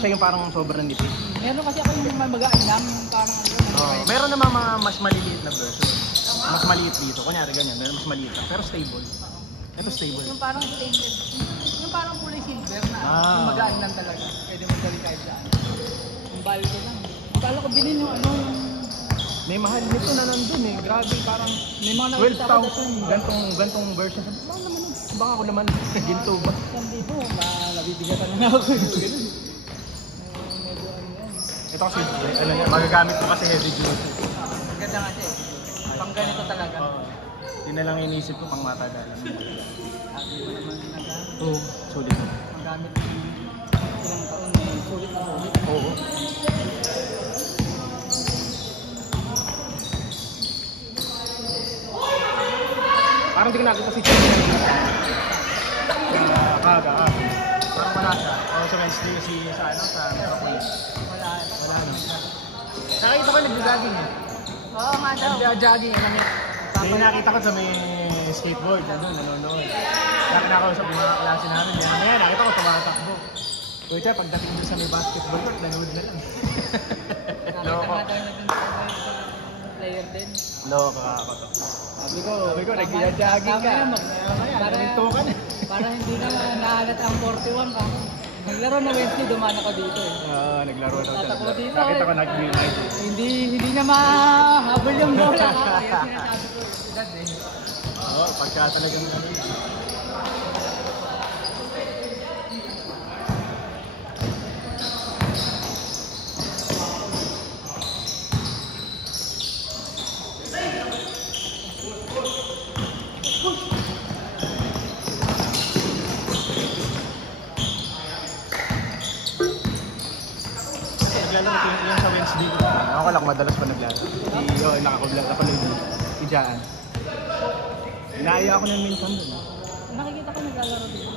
siya yung parang sobrang nipis. Meron kasi ako yung magaan lang, yung parang ano. Meron naman mga mas maliliit na version. Mas maliit dito. Kunyari ganyan, meron mas maliit lang. Pero stable. Ito stable. Yung parang stainless. Yung parang kulay silver na. Yung magaan lang talaga. Pwede mo dali kahit saan. Yung balo ko lang. Balo ko bilhin yung ano yung... May mahal nito na nandun eh. Grabe, parang may mga nakita ko 12,000. Gantong version. Baka naman, baka ako naman ginto ba? Dito, nabibigatan na ako. Ganun. Ito kasi, ano niya, magagamit ko kasi heavy duty. Ganda nga siya eh. Pang ganito talaga. Hindi na lang inisip ko pang matagalan. Sabi mo naman nagamit. Oo, sulit. Magamit ilang taon eh, sulit na sulit. Oo. Parang di ko nakita si Chino kaga. Parang wala siya. O sa Wednesday si sa ano, sa Metropolis. Wala no. Nakita ko nag-jogging eh. Oo nga daw. Nag-jogging eh. May nakita ko sa may skateboard, nanonood. Nakakausap yung mga klase namin. Yan, nakita ko tumatakbo. Kaya siya, pagdating doon sa may basketball court, nanood na lang. Nakita nga daw na dun sa player din. Loko ako to. Sabi ko, nag-jogging ka. Para hindi na nahalata ang 41 ka. Naglaro na Wednesday, dumaan ako dito eh. Oo, naglaro na Tatakbo dito nakita ko eh. nag-unite. Hindi na mahabol yung bola. Kaya sinasabi ko, edad eh. Oo, pagka talagang ano. Naglalaro yung sa Wednesday. Ako lang madalas pa naglalaro. Nakakublog ako ng ijaan. Inaaya ako ng minsan doon. Nakikita ko naglalaro dito.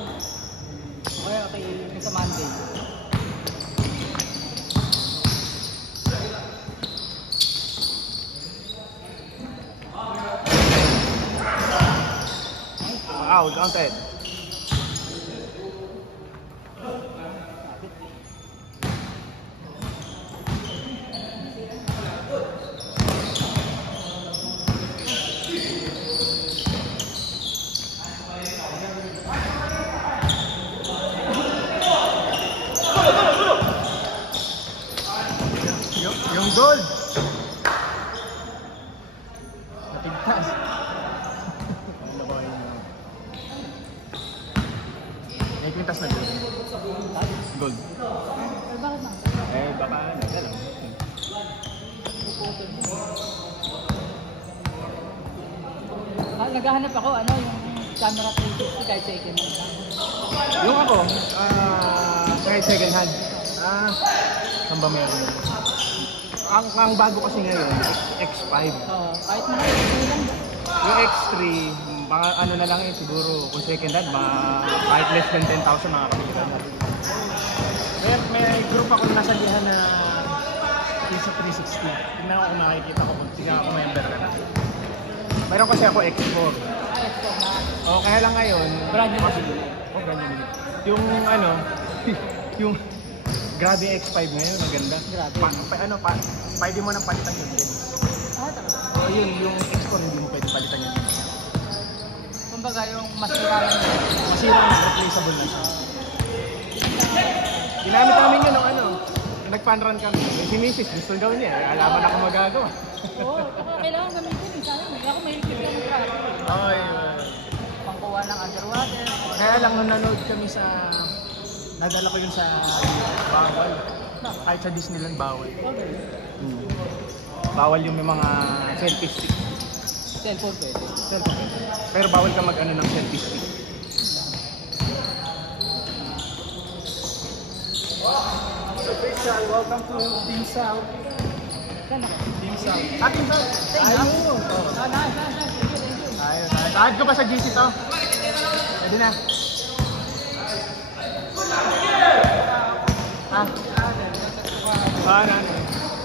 Okay, sa Monday. Out, counted. Yung gold. Natigtas. May kwintas na gold. Gold. Bakit na? Baka ano. Naghahanap ako, yung camera 360 kahit second hand. Yung ako, kahit second hand. Saan ba meron yun? Ang bago kasi ngayon, X5. Oo, kahit mga lang. Yung X3, baka ano na lang yun siguro, kung second hand, kahit less than 10,000 makakabili ka na. May group ako na nasalihan na isa 360. Tingnan ko kung makikita ko kung tingnan ako member ka na. Mayroon kasi ako X4. Kaya lang ngayon, Brand new brand new. Yung yung grabe X5 ngayon, maganda. Grabe. Pwede mo nang palitan yun din. Talaga? Yung X4 hindi mo pwede palitan yun. Kumbaga yung masira lang yun. Masira ang replaceable na siya. Ginamit namin yun nung nag-fun run kami. Si Mrs. gusto daw niya, alaman ako magagawa. Oo, kailangan gamitin. Sana hindi ako mahihigit yung traffic. Pangkuha ng underwater. Kaya lang nung nanood kami sa... Nadala ko yun sa bawal. Kahit sa Disneyland bawal. Bawal yung may mga selfie stick. Cellphone pwede. Cellphone pwede. Pero bawal ka mag-ano ng selfie stick. So Christian, welcome to Team South. Saan ako? Team South. Team South. Ayun. Ayun. Add ko pa sa GC to. Pwede na.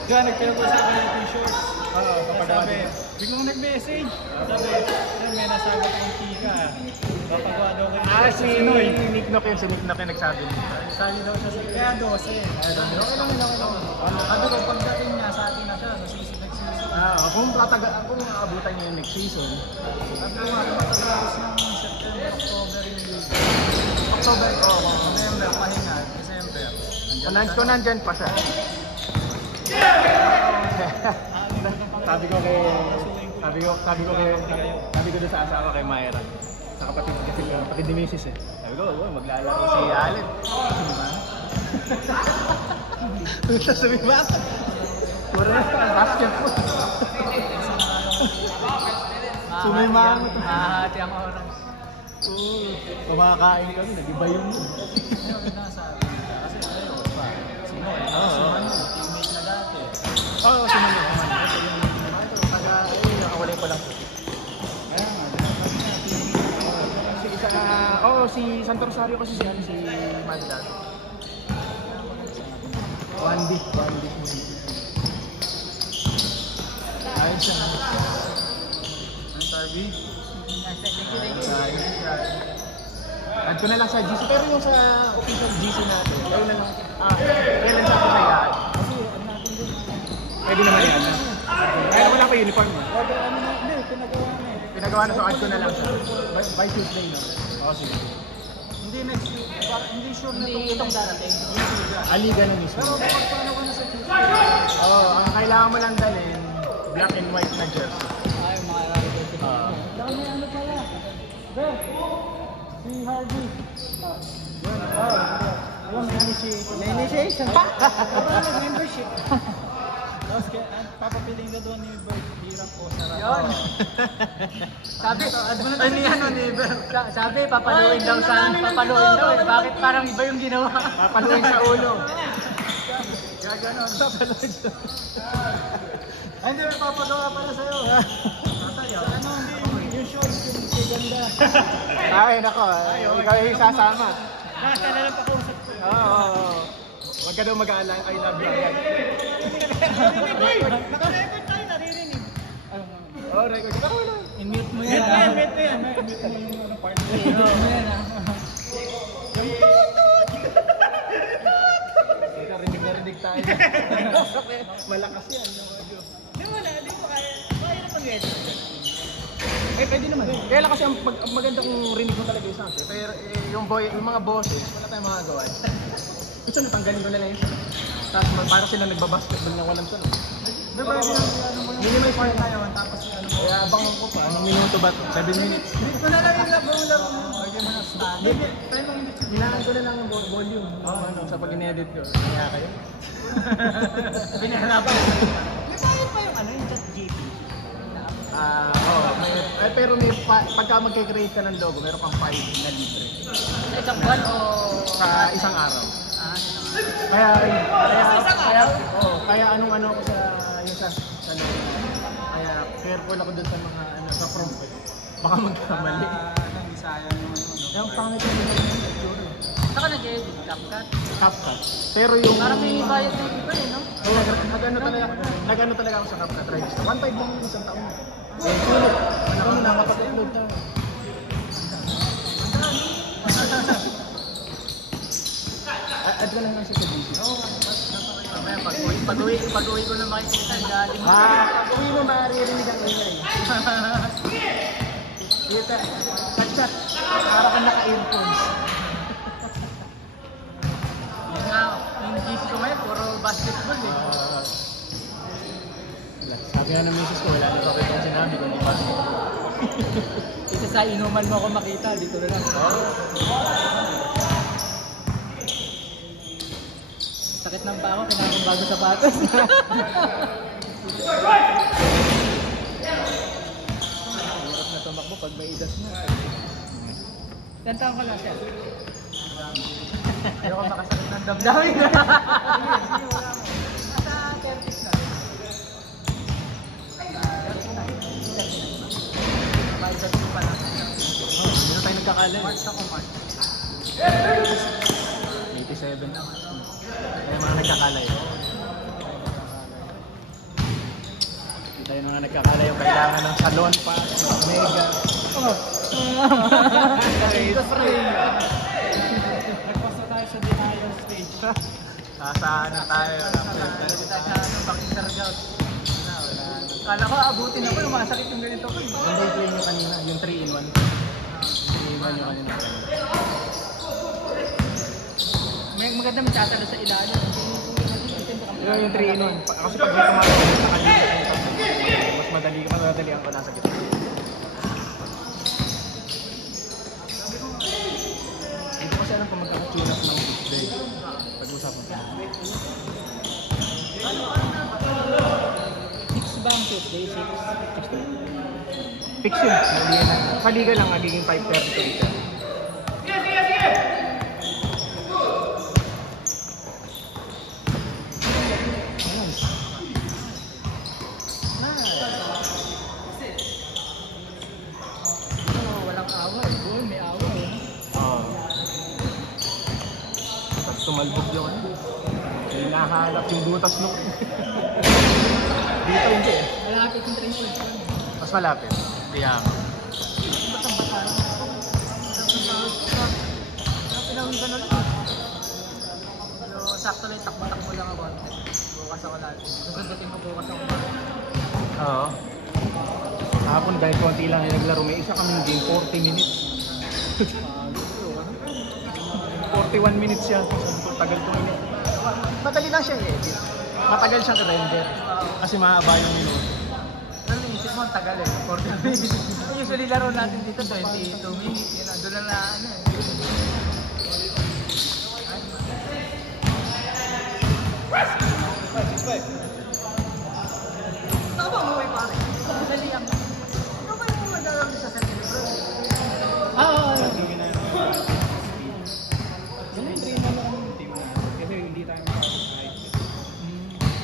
Diyan, nagpila ko sa akin yung t-shirts. Oo, kapag Sabi, biglang nag-message. Sabi, may nasabi akong chika. Papagawa daw ko Si Nick Nock yung nagsabi niya. Sali daw siya sa kaya 12. Okay lang. Sabi ko pagdating niya sa atin na siya, Kung aabutan niya yung next season. sabi ko nga, matapos ng September, October yung league. October, November, pahinga, December. Kung nandyan pa siya. Sabi ko doon sa asawa kay Myra. Sa kapatid ni Mrs. eh. Sabi ko, maglalaro si Allen. Diba? Sabi ba? Puro na basketball. Sumimang. Mahahati ang oras. Kumakain kami, nag-iba yun. Ayun, nasabi niya. Kasi ayaw pa. Sino? Teammate na dati. Oo, sinunod naman. Nakawalay ko lang. Si Santo Rosario kasi si Mad Dad. 1D. Ayun siya. Ang Tarby. Add ko na lang sa GC, pero yung sa official GC natin, ayun na lang. Kailan siya ako sa iyaan? Pwede naman yan. Kaya wala pa uniform mo. Pinagawa na, so add ko na lang siya. By Tuesday na. Oo, sige. Hindi next week. Hindi sure na Itong darating. Aliga na mismo. Pero magpaano ko na sa Tuesday? Ang kailangan mo lang dalhin, black and white na jersey. Ay, mga rarito. Saka may ano pala. Bro, si Harvey. Alam mo, Initiation pa! membership. Tapos papapiling na doon ni Bert Hirap po sa Yun. Sabi, sabi, papaluin daw sa papaluin daw eh. Bakit parang iba yung ginawa? Papaluin sa ulo. Gaganon. Papaluin sa Ay, hindi, papagawa para sa'yo. Sa'yo? Ano, hindi. Yung shorts, yung ganda. Ay, nako. Ikaw yung sasama. Nasa na lang pakusap ko. Oo. Huwag ka daw mag-aalala. I love you. Naka-record tayo, naririnig. Oh, record. I-mute mo yan. Mute mo yan. Mute mo yung part. I-mute mo yan ah. Rinig tayo. Malakas yan. Di wala, di ko kaya. Kaya na mag-edit. Pwede naman. Kaya lang kasi ang maganda kung rinig mo talaga yung sound. Pero yung mga bosses, wala tayong magagawa. Ito natanggalin ko na lang yun. Tapos parang sila nagbabasketball na walang sound. Diba, Minimize mo tayo, tapos ano mo. Kaya abangan ko pa. Anong minuto ba? 7 minutes. Ito na lang yung laro mo. Lagyan mo na stand. Hinaan ko na lang ang volume. Sa pag in-edit ko. Kaya kayo. Pinahanapan. May bayad pa yung ano, yung chat GP. Pero pagka magkikreate ka ng logo, meron kang 5 na libre. Isang buwan o... Sa isang araw. Kaya anong ko sa yung sa logo. Kaya careful ako dun sa mga sa prompt. Baka magkamali. Ang sayang naman yun. Yung pangit yung siguro. Saka nag-edit, CapCut. CapCut. Pero yung... Parang may bayad na iba eh, no? Nag-ano talaga ako sa CapCut register. 1.5 lang yung isang taon. Sulit. Ano na, mapag-upload tayo. Add ka lang sa GC. Pag-uwi ko na makikita, galing. Pag-uwi mo maririnig ang ingay. Dito, chat. Para kang naka-earphones. Yung GC ko ngayon, puro basketball eh. Sabi nga ng misis ko, wala na pa kayo sinabi kung di basketball. Isa sa inuman mo ako makita, dito na lang. Sakit ng paa ko, kailangan kong bago sapatos. Hirap na tumakbo pag may idas na. Ilan taon ka lang siya? Ayoko makasakit ng damdamin. Nasa 30s na. Hindi na tayo nagkakalay. March ako, March. 87 na. Kaya mga nagkakalay. Hindi tayo mga nagkakalay yung kailangan ng salon pa, mega. nga. Ito pre. Nagpas na tayo sa denial stage. Nasaan na tayo? Nalagay tayo sa ano, backing sargout. Kala ko abutin ako, lumasakit yung ganito ko. Number 3 nyo kanina, yung 3-in-1. 3-in-1 nyo kanina. May maganda may tatalo sa ilalim. Yung 3-in-1. Kasi pag dito makakita sa kanina, mas madali ang nasa gitna. Hindi ko kasi alam kung magkakatune up ng display. Pag-usapan ko. Ba ang Tuesday, 6? Fix yun. Sa liga lang, magiging 5:30 to 8. Walang away. May away. Oo. Pag sumalbog yun, hinahanap yung butas no. Dito hindi eh. Malapit yung train point. Mas malapit. Kaya Ba't ang bata? Pinawin ka na rin. Pero sakto lang, takbo-takbo lang ako. Bukas ako lahat. Susundutin ko bukas ako. oo. Kahapon dahil konti lang yung naglaro, may isa kaming game, 40 minutes. 41 minutes siya. Tagal ko minutes. Madali lang siya i-edit. Matagal siyang i-render. Kasi mahaba yung minuto. Pero naisip mo, ang tagal eh. 40 minutes. Usually laro natin dito, 22 minutes. Yun, doon lang na ano eh. Saka ba umuwi pare? Madali ang... Ano ba yung magdalaro sa sarili bro? Oo.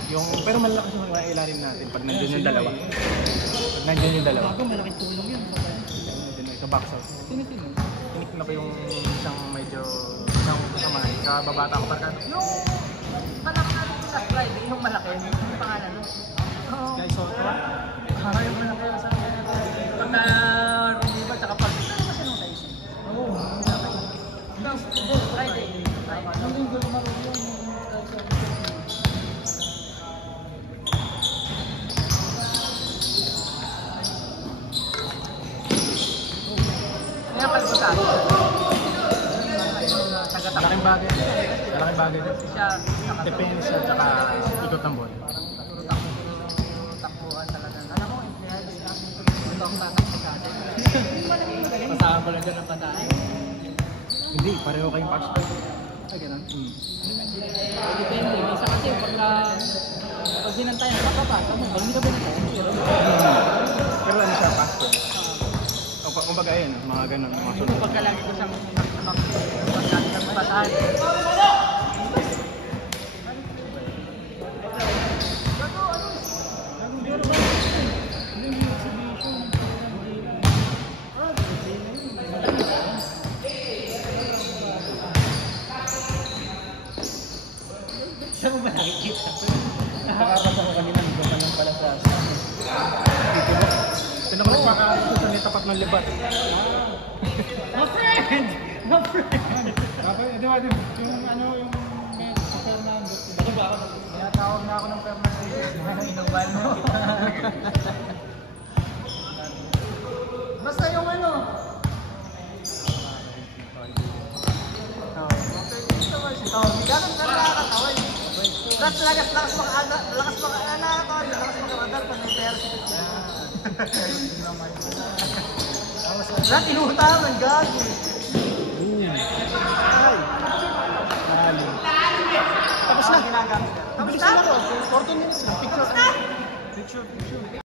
Yung, pero malakas yung mga ilalim natin pag nandun yung dalawa. Pag nandun yung dalawa. Bago malaking tulong yun. Nandun sa box out. Tinitino. Tinik na ko yung isang medyo isang kasama. Kababata ko parang Yung malaki natin yung last Friday, yung malaki, yung pangalan no? Oo. guys, so Yung malaki sa pag na-review ba, tsaka pag ano ba siya nung size? Oo. Friday. Ang linggo marunong yung kaya pala ko sa akin. malaking bagay. Malaking bagay din. Siya, Depends at saka ikot ng ball. takbuhan talaga. Alam mo, influence na. Ito ang tatakbo sa atin. Kasama ko lang dyan ang patahay. Hindi, pareho kayong pass. Ay, ganun? Depende. Minsan kasi pag dinantayan, kapapasa mo, pag hindi ka binantayan, Pero ano siya, pass ko. Kumbaga ayun, mga ganun, mga sunod. pagka lagi ko siyang pagkakapatahan. Saan mo ba nakikita? Nakakabasa ko kanina, hindi ko lang pala sa titulo. Sino ko nagpakaano sa may tapat ng libat? My friend! My friend! Di ba, yung ano, yung sa Fernando. Ano ba ako? Tinatawag na ako ng Fernando. Inuban mo. Basta yung ano. Ganun ka nakakatawa eh. Lakas makaadal pag may pera si Tito. Lahat inuutaman, gagi. Tapos na. Tapos na? 14 minutes na. Picture.